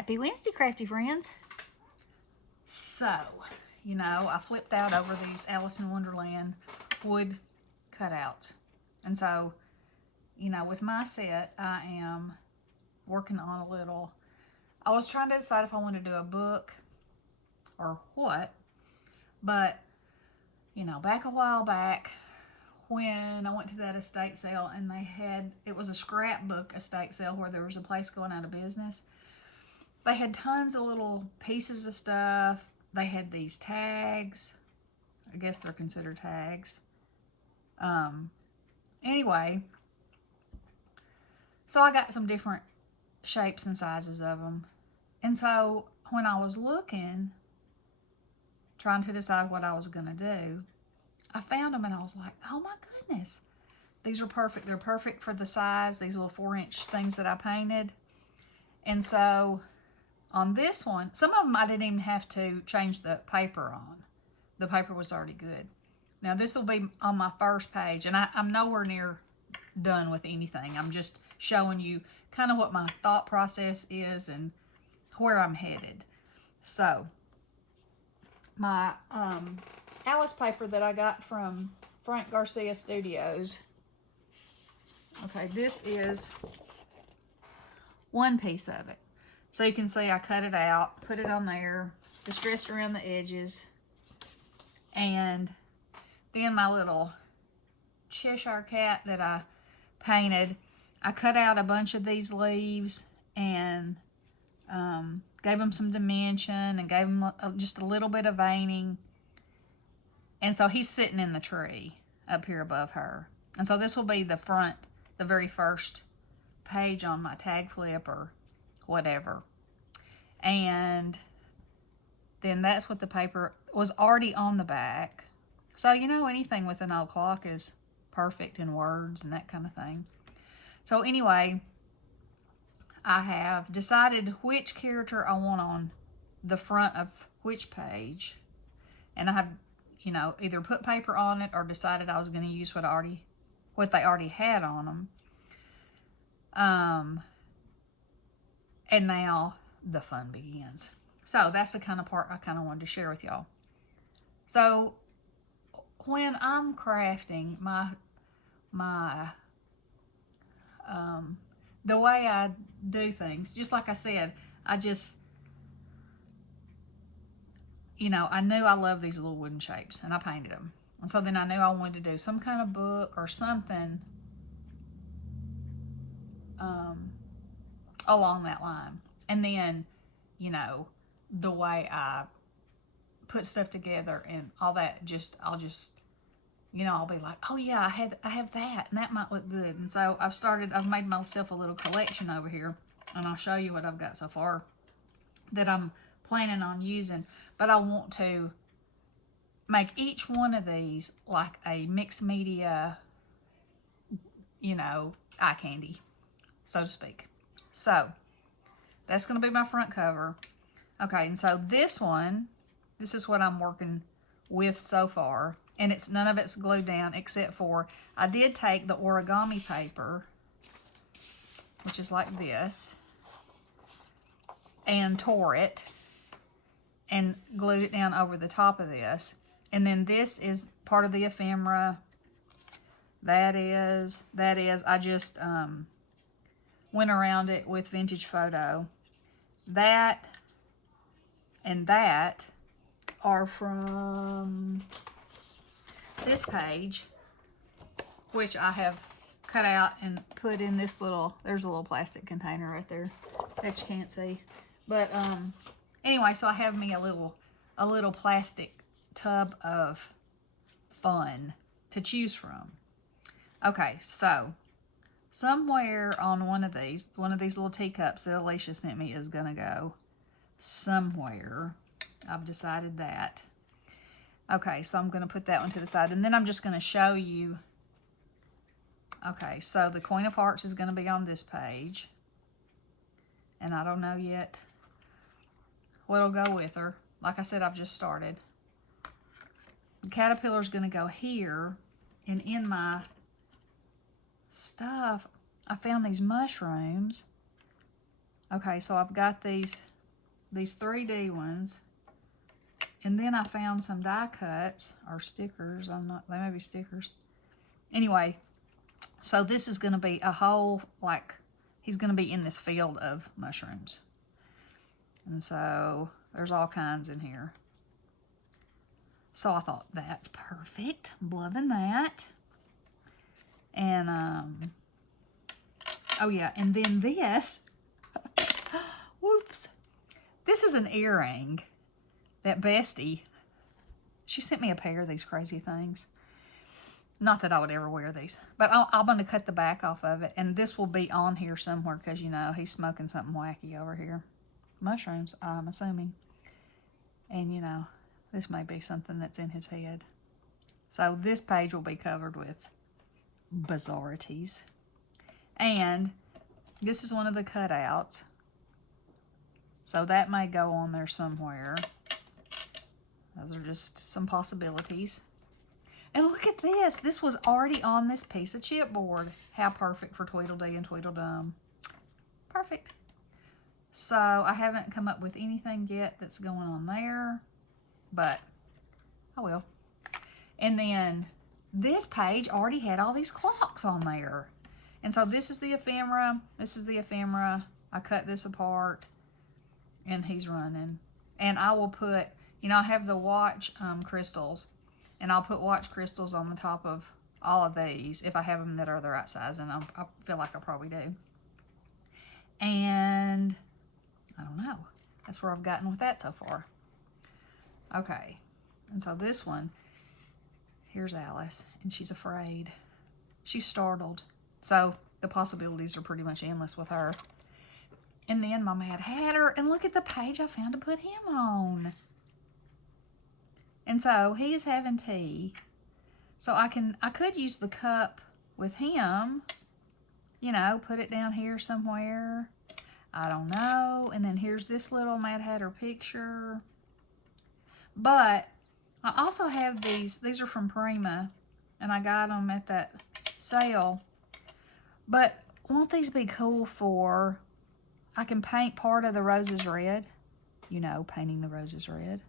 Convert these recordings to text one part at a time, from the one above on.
Happy Wednesday, crafty friends. So, I flipped out over these Alice in Wonderland wood cutouts. And so, with my set, I am working on a little, I was trying to decide if I wanted to do a book or what, but, back a while back when I went to that estate sale and it was a scrapbook estate sale where there was a place going out of business. They had tons of little pieces of stuff. They had these tags. I guess they're considered tags. Anyway, so I got some different shapes and sizes of them. And so when I was looking, trying to decide what I was going to do, I found them and I was like, oh my goodness, these are perfect. They're perfect for the size, these little 4-inch things that I painted. And so on this one, some of them I didn't even have to change the paper on. The paper was already good. Now this will be on my first page, and I'm nowhere near done with anything. I'm just showing you kind of what my thought process is and where I'm headed. So my Alice paper that I got from Frank Garcia Studios. Okay, this is one piece of it. So you can see I cut it out, put it on there, distressed around the edges, and then my little Cheshire cat that I painted, I cut out a bunch of these leaves and gave them some dimension and gave them just a little bit of veining. And so he's sitting in the tree up here above her. And so this will be the front, the very first page on my tag flip or whatever. And then that's what the paper was already on the back. So, anything with an old clock is perfect in words and that kind of thing. So anyway, I have decided which character I want on the front of which page. And I have, either put paper on it or decided I was going to use what they already had on them. And now the fun begins. So that's the kind of part I kind of wanted to share with y'all. So when I'm crafting the way I do things, just like I said, I knew I love these little wooden shapes and I painted them. And so then I knew I wanted to do some kind of book or something along that line. And then, the way I put stuff together and all that, I'll be like, oh yeah, I have that and that might look good. And so I've made myself a little collection over here, and I'll show you what I've got so far that I'm planning on using. But I want to make each one of these like a mixed media, eye candy, so to speak. So that's going to be my front cover. Okay, and so this is what I'm working with so far. And none of it's glued down except for I did take the origami paper, which is like this, and tore it and glued it down over the top of this. And then this is part of the ephemera. That is. I just went around it with Vintage Photo. That and that are from this page, which I have cut out and put in this there's a little plastic container right there that you can't see. But anyway, so I have me a little plastic tub of fun to choose from. Okay, so somewhere on one of these little teacups that Alicia sent me is gonna go somewhere. I've decided that. Okay, so I'm going to put that one to the side, and then I'm just going to show you. Okay, so the Queen of Hearts is going to be on this page, and I don't know yet what'll go with her. Like I said, I've just started. The caterpillar's going to go here, and in my stuff, I found these mushrooms. Okay, so I've got these these 3D ones. And then I found some die cuts or stickers. They may be stickers. Anyway, so this is going to be a whole, like, he's going to be in this field of mushrooms. And so there's all kinds in here. So I thought, that's perfect. I'm loving that. And, oh yeah, and then this, whoops. This is an earring that Bestie, she sent me a pair of these crazy things. Not that I would ever wear these, but I'm going to cut the back off of it, and this will be on here somewhere because, you know, he's smoking something wacky over here. Mushrooms, I'm assuming. And, you know, this may be something that's in his head. So this page will be covered with bizarrities. And this is one of the cutouts. So that may go on there somewhere. Those are just some possibilities. And look at this. This was already on this piece of chipboard. How perfect for Tweedledee and Tweedledum. Perfect. So I haven't come up with anything yet that's going on there, but I will. And then this page already had all these clocks on there. And so this is the ephemera. This is the ephemera. I cut this apart and he's running. And I will put, you know, I have the watch crystals, and I'll put watch crystals on the top of all of these if I have them that are the right size, and I feel like I probably do. And I don't know. That's where I've gotten with that so far. Okay. And so this one, here's Alice, and she's afraid. She's startled. So the possibilities are pretty much endless with her. And then my Mad Hatter, and look at the page I found to put him on. And so he is having tea. So I could use the cup with him, you know, put it down here somewhere. I don't know. And then here's this little Mad Hatter picture. But I also have these. These are from Prima, and I got them at that sale. But won't these be cool for, I can paint part of the roses red. You know, painting the roses red.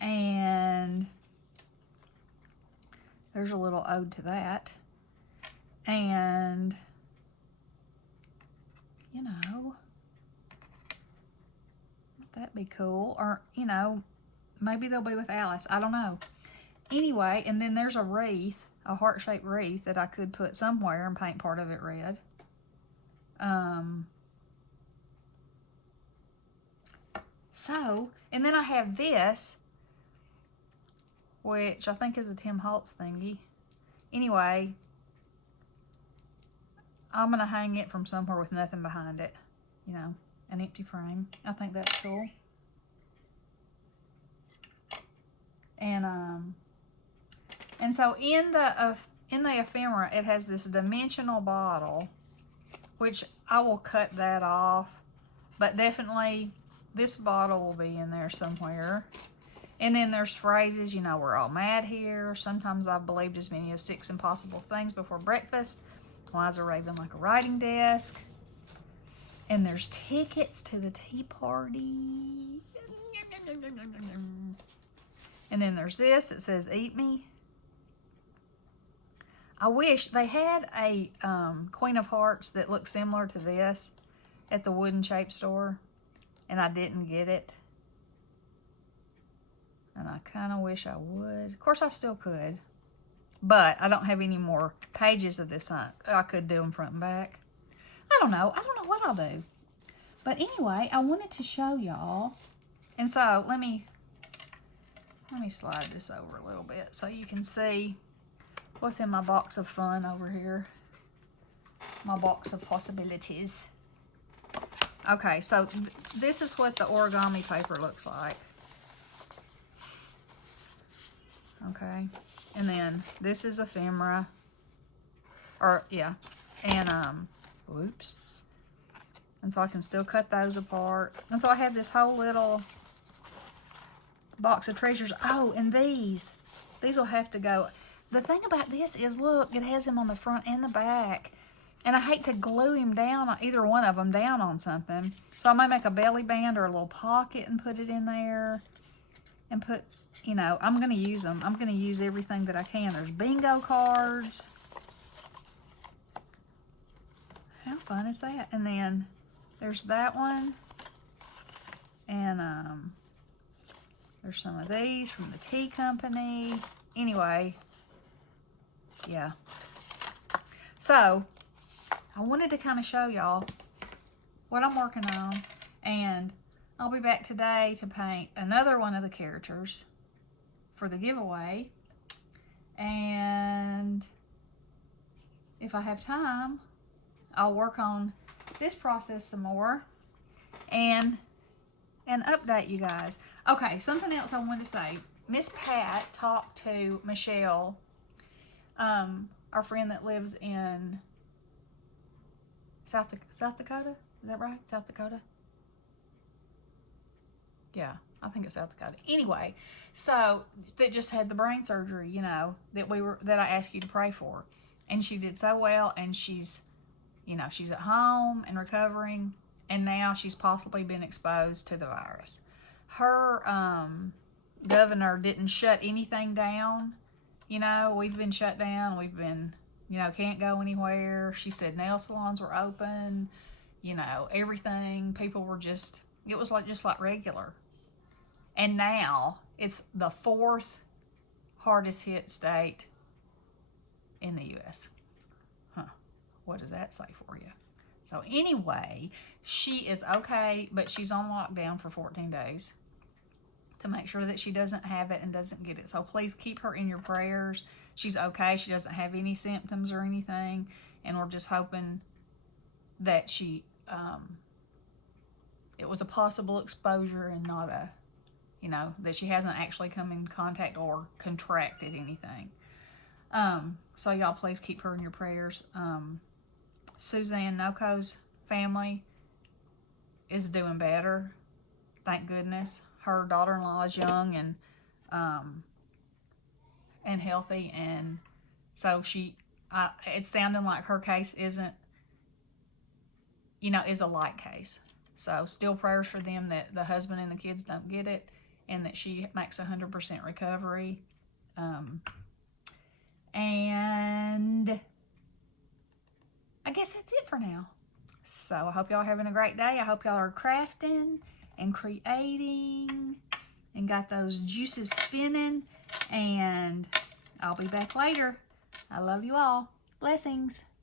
And there's a little ode to that. And, you know, wouldn't that be cool? Or, you know, maybe they'll be with Alice. I don't know. Anyway, and then there's a wreath, a heart-shaped wreath that I could put somewhere and paint part of it red. So, and then I have this, which I think is a Tim Holtz thingy. Anyway, I'm going to hang it from somewhere with nothing behind it. You know, an empty frame. I think that's cool. And so in the ephemera, it has this dimensional bottle, which I will cut that off. But definitely, this bottle will be in there somewhere. And then there's phrases, you know, we're all mad here. Sometimes I've believed as many as 6 impossible things before breakfast. Why is a raven like a writing desk? And there's tickets to the tea party. And then there's this. It says, eat me. I wish they had a Queen of Hearts that looked similar to this at the Wooden Shape store. And I didn't get it. And I kind of wish I would. Of course, I still could. But I don't have any more pages of this. I could do them front and back. I don't know. I don't know what I'll do. But anyway, I wanted to show y'all. And so, let me slide this over a little bit so you can see what's in my box of fun over here. My box of possibilities. Okay, so this is what the origami paper looks like. Okay, and then this is ephemera, or yeah, and whoops, and so I can still cut those apart, and so I have this whole little box of treasures. Oh, and these will have to go. The thing about this is, look, it has him on the front and the back, And I hate to glue him down, either one of them down on something. So I might make a belly band or a little pocket and put it in there. And put, you know, I'm going to use them. I'm going to use everything that I can. There's bingo cards. How fun is that? And then there's that one. And there's some of these from the tea company. Anyway, yeah. So, I wanted to kind of show y'all what I'm working on. And I'll be back today to paint another one of the characters for the giveaway. And if I have time, I'll work on this process some more and update you guys. Okay, something else I wanted to say. Miss Pat talked to Michelle, our friend that lives in South Dakota. Is that right? South Dakota? Yeah, I think it's South Dakota. Anyway, so that just had the brain surgery, you know, that I asked you to pray for. And she did so well, and she's, you know, she's at home and recovering, and now she's possibly been exposed to the virus. Her governor didn't shut anything down. You know, we've been shut down. We've been, you know, can't go anywhere. She said nail salons were open, you know, everything. People were just, it was like just like regular. And now it's the 4th hardest hit state in the U.S. Huh. What does that say for you? So anyway, she is okay, but she's on lockdown for 14 days to make sure that she doesn't have it and doesn't get it. So please keep her in your prayers. She's okay. She doesn't have any symptoms or anything. And we're just hoping that she, it was a possible exposure and not a, you know, that she hasn't actually come in contact or contracted anything. So y'all please keep her in your prayers. Suzanne Noco's family is doing better. Thank goodness. Her daughter-in-law is young and healthy, and so it's sounding like her case isn't, you know, is a light case. So still prayers for them that the husband and the kids don't get it, and that she makes 100% recovery. And I guess that's it for now. So I hope y'all are having a great day. I hope y'all are crafting and creating and got those juices spinning. And I'll be back later. I love you all. Blessings.